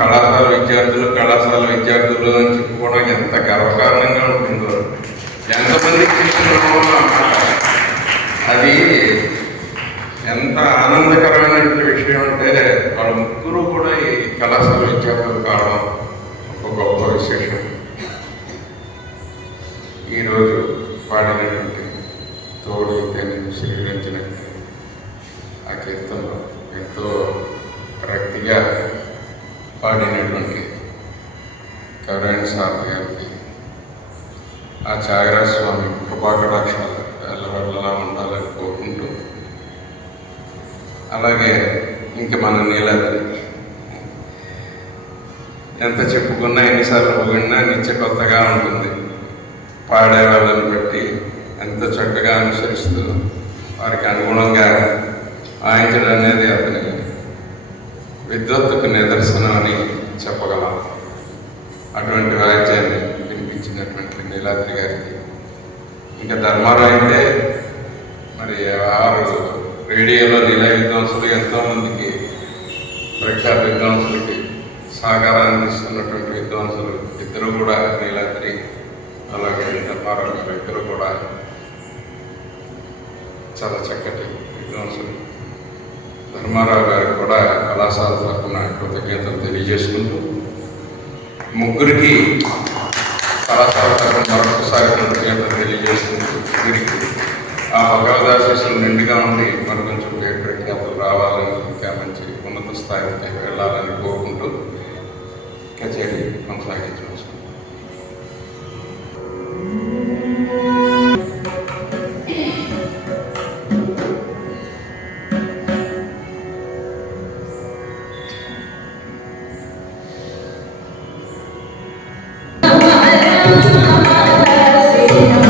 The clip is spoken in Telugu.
కళాశాల విద్యార్థులు అని చెప్పుకోవడం ఎంత గర్వకారణంగా ఉంటుందో, ఎంతమంది అది ఎంత ఆనందకరమైనటువంటి విషయం అంటే వాళ్ళ ముగ్గురు కూడా ఈ కళాశాల విద్యార్థులు కావడం ఒక గొప్ప విశేషం. ఈరోజు పాడినటువంటి తోడు నేను స్వీకరించిన ఆ కీర్తనలో ఎంతో రక్తిగా పాడినటువంటి కరుణ సార్ గారికి ఆ త్యాగరాజ స్వామి కృపాకటాక్షాలు ఎల్లవెల్లలా ఉండాలని కోరుకుంటూ, అలాగే ఇంక మన నీలాద్రి ఎంత చెప్పుకున్నా ఎన్నిసార్లు పొగిడినా నిత్య కొత్తగా ఉంటుంది. పాడే వాళ్ళని బట్టి ఎంత చక్కగా అనుసరిస్తూ వారికి అనుగుణంగా వాయించడం అనేది అతని విద్వత్తుకు నిదర్శనం అని చెప్పగలం. అటువంటి వాయిద్యాన్ని వినిపించినటువంటి నీలాద్రి గారికి, ఇంకా ధర్మారావు అయితే మరి రేడియోలో నిలయ విద్వాంసులు ఎంతోమందికి ప్రఖ్యాత విద్వాంసులకి సహకారాన్ని ఇస్తున్నటువంటి విద్వాంసులు ఇద్దరు కూడా, నీలాద్రి అలాగే ధర్మారావు గారు ఇద్దరు కూడా చాలా చక్కటి విద్వాంసులు. ధర్మారావు గారికి కూడా కళాశాల తరఫున కృతజ్ఞతలు తెలియజేసుకుంటూ, ముగ్గురికి కళాశాల తరఫున మరొకసారి కృతజ్ఞతలు తెలియజేసుకుంటూ, వీరికి ఆ భగవదాశీస్సులు నిండుగా ఉండి మరి కొంచెం పేరు ప్రఖ్యాతులు రావాలని, ఇంకా మంచి ఉన్నత స్థాయికి వెళ్ళాలని కోరుకుంటూ కచేరీ కొనసాగించవచ్చు. Thank you.